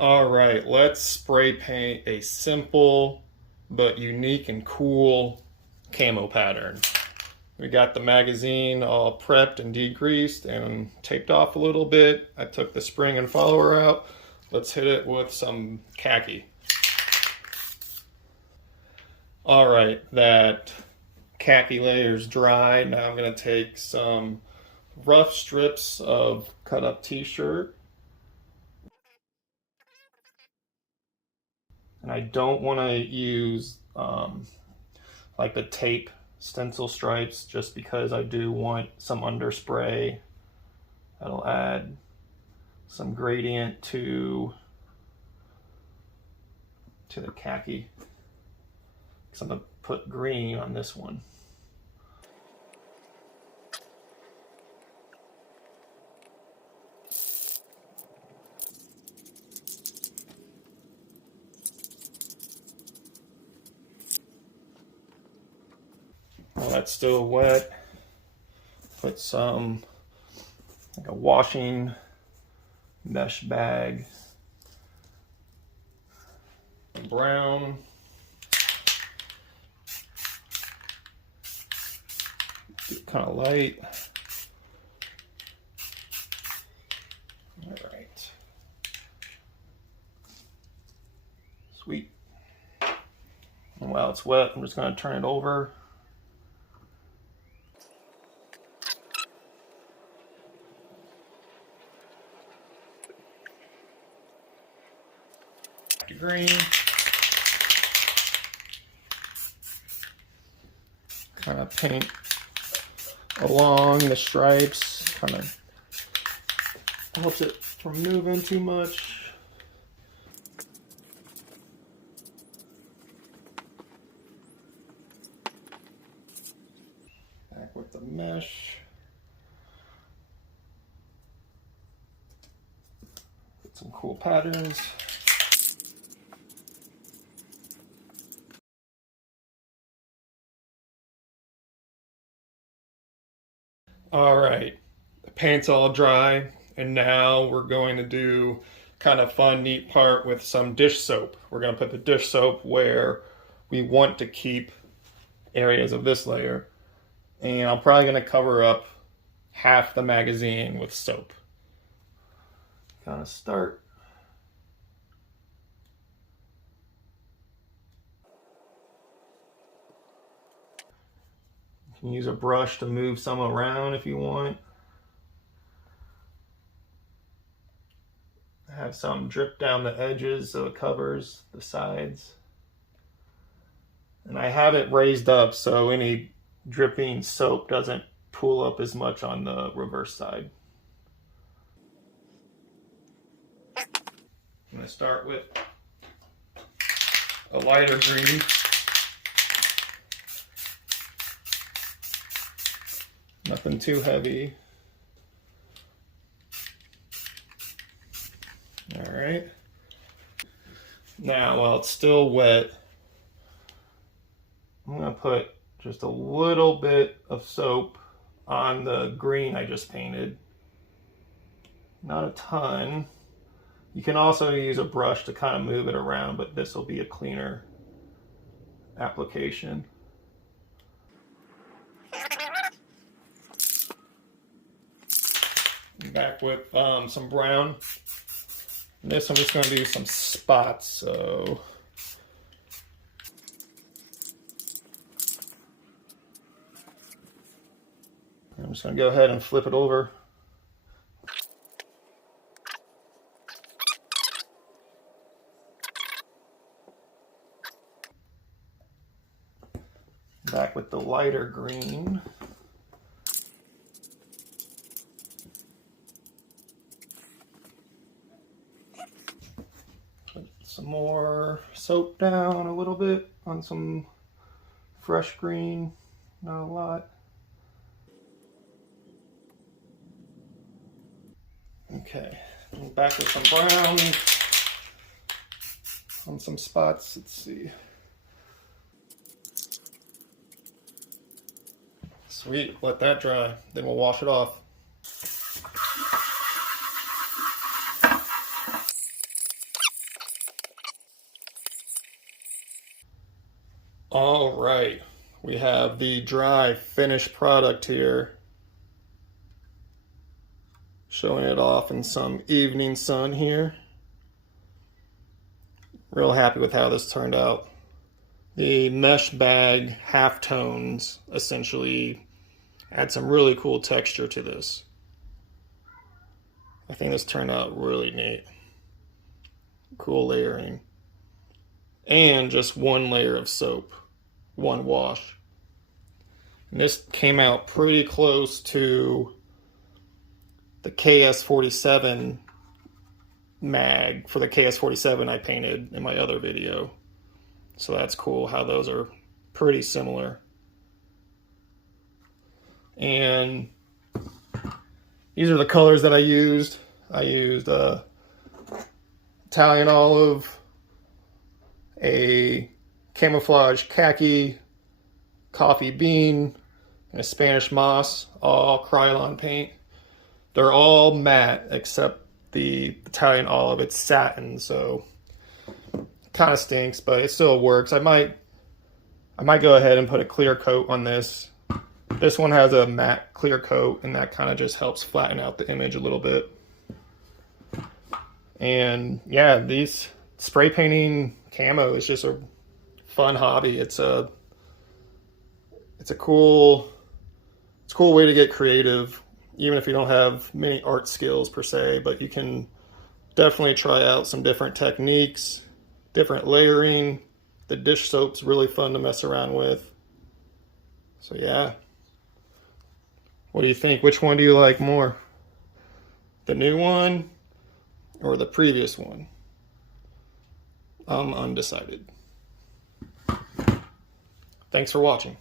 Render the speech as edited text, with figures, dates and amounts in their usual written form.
All right, let's spray paint a simple but unique and cool camo pattern. We got the magazine all prepped and degreased and taped off a little bit. I took the spring and follower out. Let's hit it with some khaki. All right, that khaki layer is dry. Now I'm going to take some rough strips of cut up t-shirt. And I don't want to use like the tape stencil stripes just because I do want some underspray that'll add some gradient to the khaki. So I'm going to put green on this one. While that's still wet, put some, like a washing mesh bag, brown, kind of light. All right, sweet. And while it's wet, I'm just going to turn it over. Green. Kind of paint along the stripes, kind of helps it from moving too much. Back with the mesh. Get some cool patterns. All right, the paint's all dry, and now we're going to do kind of fun, neat part with some dish soap. We're going to put the dish soap where we want to keep areas of this layer, and I'm probably going to cover up half the magazine with soap. Kind of start. You can use a brush to move some around if you want. Have some drip down the edges so it covers the sides. And I have it raised up so any dripping soap doesn't pool up as much on the reverse side. I'm going to start with a lighter green. Nothing too heavy. All right. Now, while it's still wet, I'm going to put just a little bit of soap on the green I just painted. Not a ton. You can also use a brush to kind of move it around, but this will be a cleaner application. Back with some brown. And this I'm just going to do some spots. So I'm just going to go ahead and flip it over. Back with the lighter green. Put some more soap down a little bit on some fresh green, not a lot. Okay, and back with some brown on some spots. Let's see. Sweet, let that dry, then we'll wash it off. All right, we have the dry finished product here. Showing it off in some evening sun here. Real happy with how this turned out. The mesh bag halftones essentially add some really cool texture to this. I think this turned out really neat. Cool layering. And just one layer of soap, one wash. And this came out pretty close to the KS47 mag for the KS47 I painted in my other video. So that's cool how those are pretty similar. And these are the colors that I used. I used Italian olive, a camouflage khaki, coffee bean, and a Spanish moss, all Krylon paint. They're all matte except the Italian olive. It's satin, so kind of stinks, but it still works. I might go ahead and put a clear coat on this. This one has a matte clear coat, and that kind of just helps flatten out the image a little bit. And yeah, these spray painting camo is just a fun hobby. It's a cool way to get creative, even if you don't have many art skills per se, but you can definitely try out some different techniques, different layering. The dish soap's really fun to mess around with. So yeah. What do you think? Which one do you like more? The new one or the previous one? I'm undecided. Thanks for watching.